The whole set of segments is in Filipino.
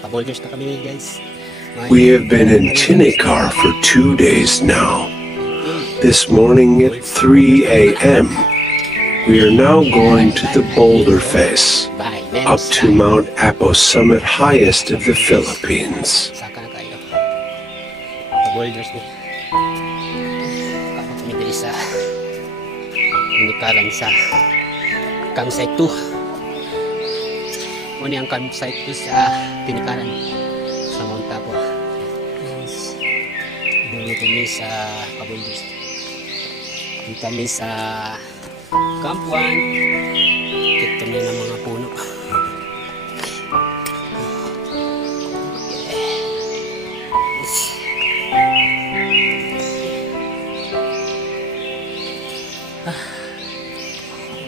Pa-boulders na kami guys. We have been in Tinacar for 2 days now. This morning at 3 a.m., we are now going to the boulder face, up to Mount Apo summit, highest of the Philippines. Saka na kayo. Pa-boulders na. Kapag kami dali sa Tinikaran sa campsite 2. Muna ang campsite 2 sa Tinikaran sa Mount Apo. Doon kami sa pa-boulders. Doon kami sa Camp 1. Kit kami ng mga puno.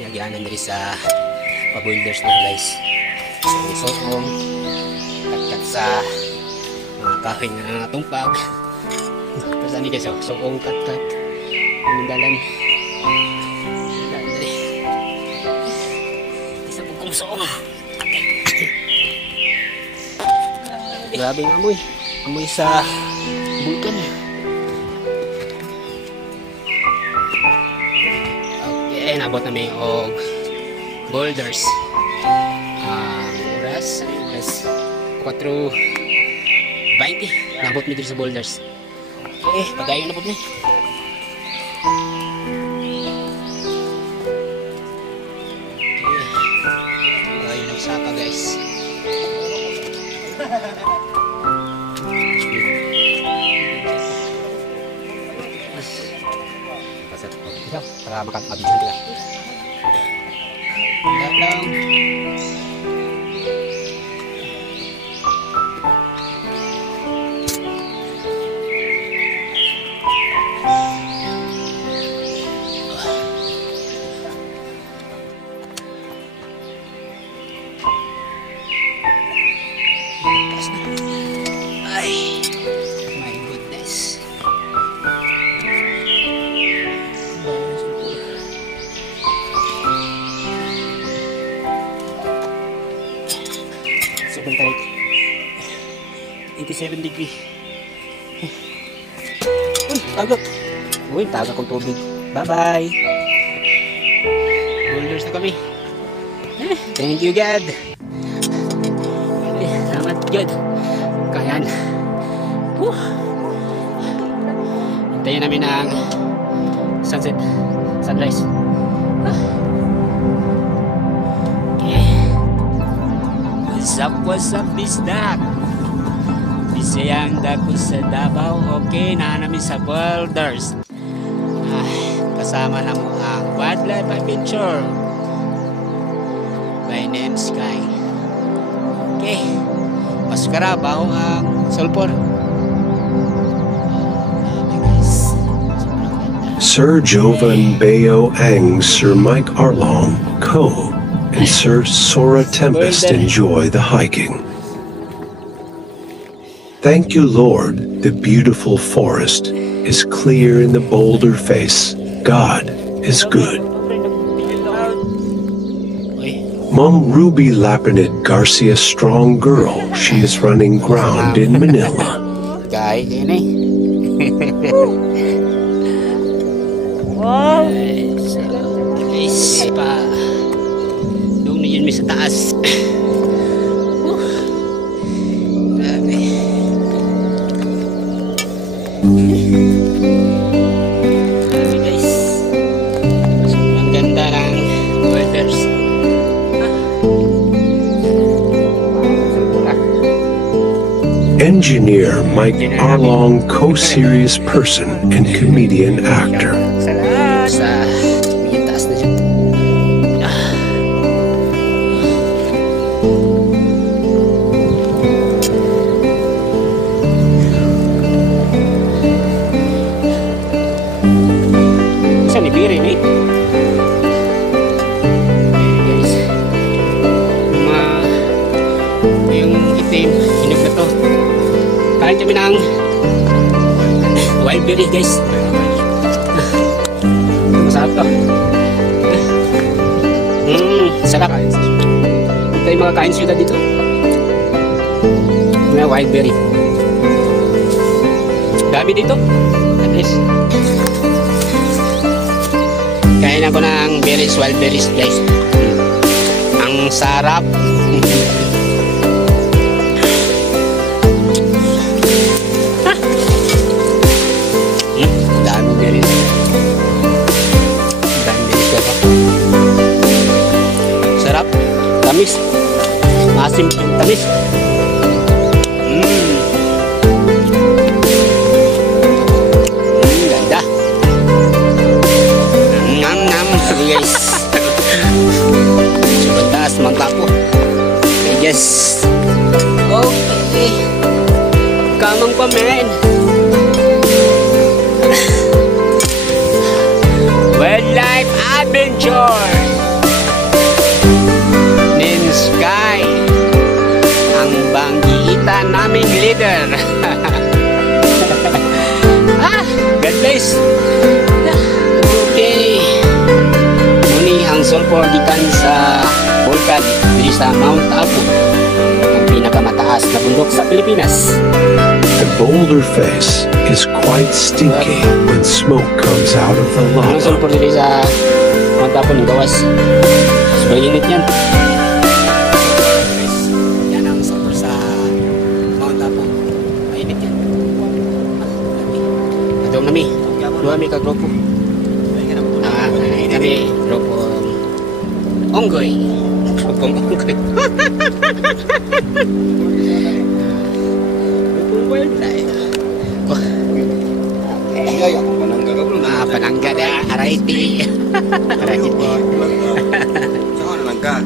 Nagyanan rin sa pa-boulders na guys. Song-song, kat-kat sa mga kahoy na tumpag. Kasi ano guys, song-song, kat-kat, dalan. Isa po kong song. Grabe yung amoy. Amoy sa vulkan. Okay, nabot namin yung boulders. Oras 4:20. Nabot mi dito sa boulders. Okay, pagayon nabot mi. Pagayon nagsaka guys. Para makapabigyan nila. Dalang. Ay, my goodness. Sobrang tarik. 87 degree. Uy, tagak. Uy, tagak ang tubig. Bye-bye. Boulders na kami. Thank you, God. Salamat, God. Kayan. Hintayin namin ang sunset, sunrise. Okay. What's up, bisdak? Bisayang dako sa Davao. Okay, namin sa boulders. Kasama na mo ang wildlife adventure by name Sky. Okay. Maskara, baho ang sulpor. Sir Jovan Bayo Ang, Sir Mike Arlong, Co., and Sir Sora Tempest enjoy the hiking. Thank you, Lord. The beautiful forest is clear in the boulder face. God is good. Mom Ruby Lapinid Garcia, strong girl. She is running ground in Manila. Guy, ini. Wow. Guys, pa. Doon na yun may sa taas. Grabe. Grabe guys. Sobrang ganda ng boulders. Engineer Mike Arlong, co-serious person and comedian actor. Sa may taas na dyan. Saan ibirin eh? Guys, yung itim, hinog na to. Kain kami ng wild berry guys. Masarap to. Sarap. Ito yung mga kain sila dito. may wild berry. Dami dito. At least. Kain ako ng berries, wild berries guys. Ang sarap. Dami berries. Dami berries ka pa. Sarap. Tamis. Masim. Tamis. Ganda. Nam nam guys. Sobrang taas mangga po. Yes. Okay. Kamang pa men. Wildlife adventure. Nin Sky. Ang banggitan naming leader. God bless. Okay. Muni ang sulfur gikan sa vulkan dito sa Mount Apu, ang pinakamataas na bundok sa Pilipinas. The boulder face is quite stinky when smoke comes out of the Ang lava. sulfur dito sa Mount Apu ng gawas. Sobrang init yan. Yan ang sulfur sa Mount Apu. Mainit yan. Ito nami. Dua mi ka grupo. Kami grupo Onggoy. Grupo Onggoy. Grupo wildlife. Panangga na Araiti. Araiti. Saan lang ka?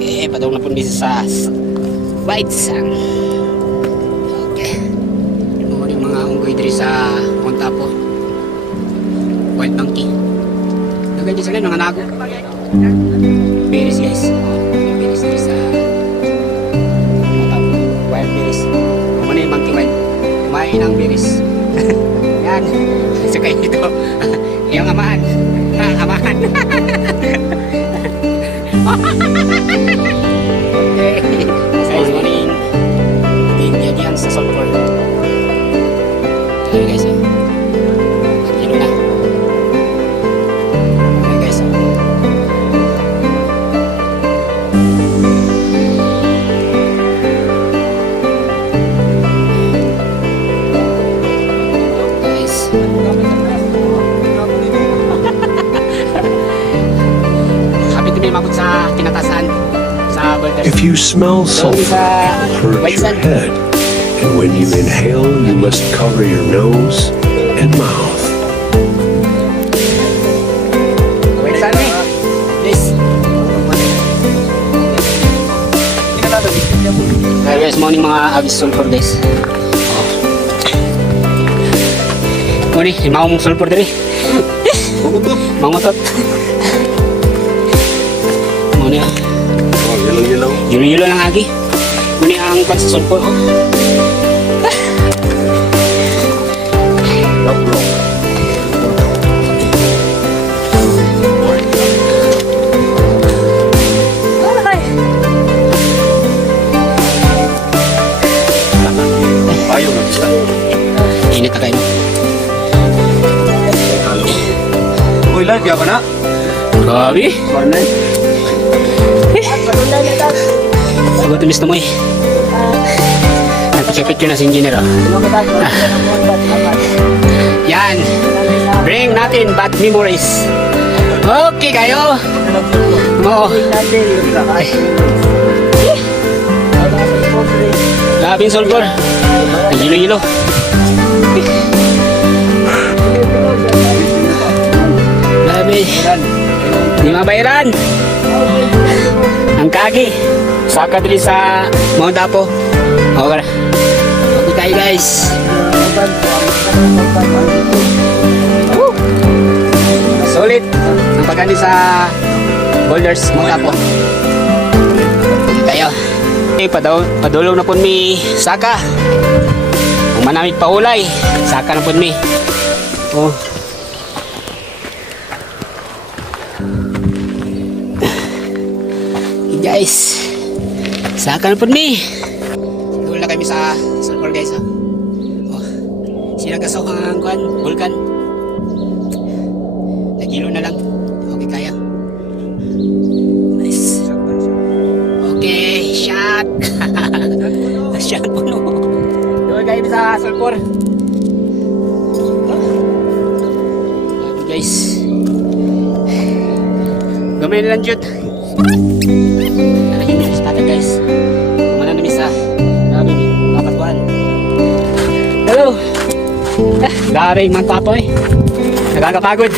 Okay, padong na po dito sa White Sand. Okay. Ito yung mga unggoy dito sa Mount Apu. Wild monkey. Naganyan sila mga nago. Berries guys. Berries dito sa Mount Apu. Wild berries. Ano yung monkey wild? Kumain ng berries. Yan. Saka ito. Yung amahan. Amahan. Okay. Guys, morning. Nagigihan sa sulfur. Ito guys. Nagilo na. Okay guys. Guys. Kapit kami mabot sa tinatasan. If you smell sulfur, it will hurt your head. And when you inhale, you must cover your nose and mouth. Wait, Sunny. Please. Guys, morning mga agis sulfur guys. Morning, maong sulfur dali. Mangutot. Morning. Yelo-yelo lang lagi. Muni ang pagsasulpon ko. Init na kayo. Uy, live ya ka na? Grabe. Ako tumis na mo eh. Nagpicture na si engineer. Yan. Bring natin bad memories. Okay kayo. Mo. Labing sulfur. Hilo-hilo. Labi. Di mabayaran. Ang kagi. Saka dili sa Mount Apu. Okay. Okay tayo guys. Solid. Ang pagkani sa boulders Mount Apu. Okay tayo. Okay, padulong na po mi saka. Kung manamit pa ulay, saka na po mi. Oh. Guys, saka na po mi. Doon na kami sa sulfur guys. Oh, sinagasaw ang kuan, vulkan. Nagilo na lang. Okay kaya. Nice. Okay, shot. Shot po no. Doon kami sa sulfur. Guys, gamay na lang jud. Nalagyan nila sa guys. Kumana namin sa kapatuan. Hello. Grabe man papo eh. Nakakapagod.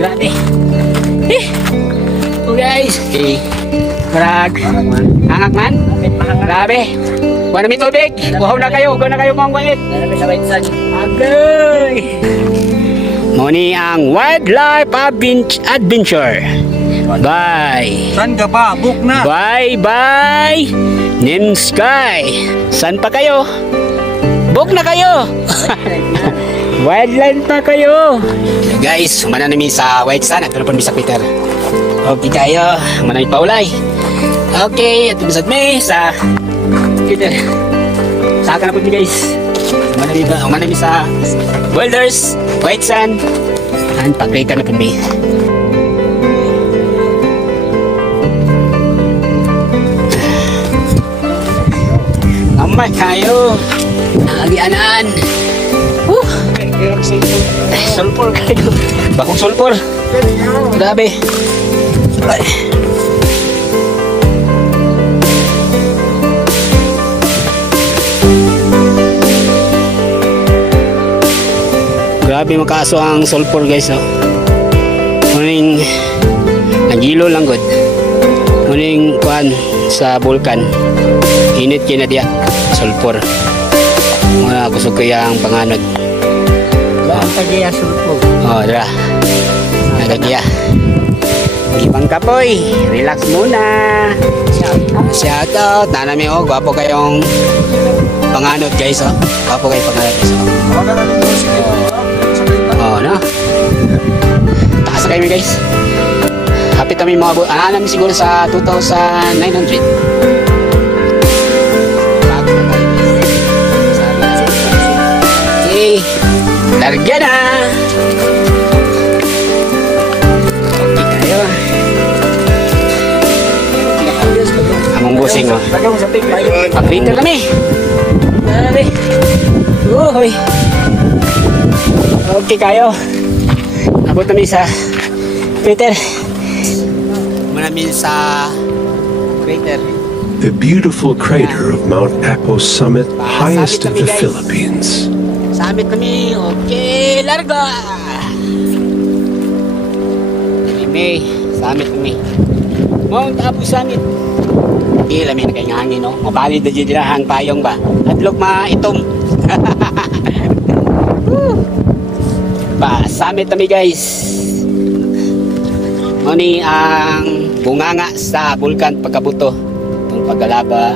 Grabe. Oh guys. Okay. Marag. Hangak man. Grabe. Kuha namin tubig. Buhaw na kayo. Huwag na kayo mga kuwait. Agay. Muni ang wildlife adventure. Bye. Saan ka pa? Book na. Bye bye. Nim Sky. San pa kayo? Book na kayo. Wildlife pa kayo. Guys, umana namin sa White Sun. At pun bisa Peter. Okay kayo. Umana namin paulay. Okay, at bisag may sa Peter. Saka na po guys. Umana namin sa Boulders, White Sun. And pag-rate na po may. Amay kayo. Nagianaan. Sulfur kayo. Bakong sulfur. Grabe. Grabe makaso ang sulfur guys. Oh. Muning nagilo lang good. Muning kuan sa vulkan. Init kina dia sulfur. Mga kusog kaya ang panganod. Ang tagiya sulfur. Oh, dara. Nagagiya. Gipang kapoy. Relax muna. Shout out. Nanami oh, gwapo kayong panganod guys oh. Gwapo kayo panganod guys oh. Oh, no. Taas kayo guys. Happy kami mga namin siguro sa 2,900. Okay. Larga na. Okay kayo. Among busing no. Pag-rito kami. Grabe. Uy. Okay kayo. Abot namin sa Peter. Namin sa crater. The beautiful crater of Mount Apo summit, highest of the Philippines. Summit kami. Okay, larga. May summit kami. Mount Apo summit. Okay, lamin kay hangin no. Mabalid na dyan ang payong ba. At log maitom. Ba, summit kami guys. Muni ang bunganga sa bulkan pagkabuto. Itong pagkalaba.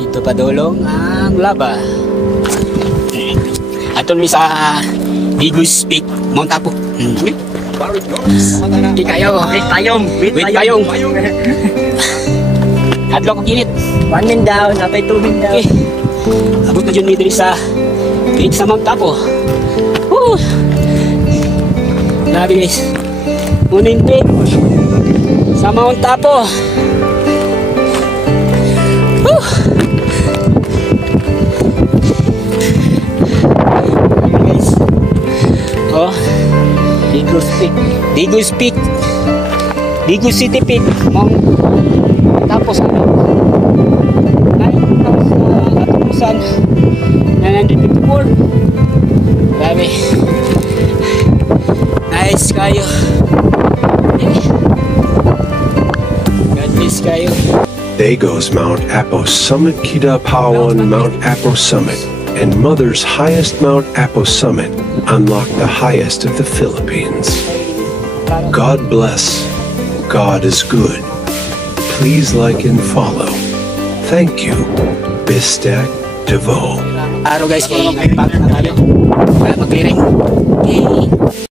Ito pa dulong ang laba. Aton mi sa Bigus Peak, Mount Apo. Di kayo. Wait payong. Wait payong. Adlo ko kinit. 1 min down, napay 2 min down. Okay. Abot na dyan mi diri sa peak sa Mount Apo. Grabe guys. Muning peak sa Mount Apo. Guys. Oh. Bigus Peak. Bigus Peak. Bigus City Peak. Mount Apo sa 9,954. Grabe. Nice kayo. God bless kayo. There goes Mount Apo summit, Kidapawan Mount Apo summit, and Mother's highest Mount Apo summit, unlock the highest of the Philippines. God bless. God is good. Please like and follow. Thank you. Bistek Devo. Araw guys, kay may pack na tayo. Wala mag-clearing. Okay.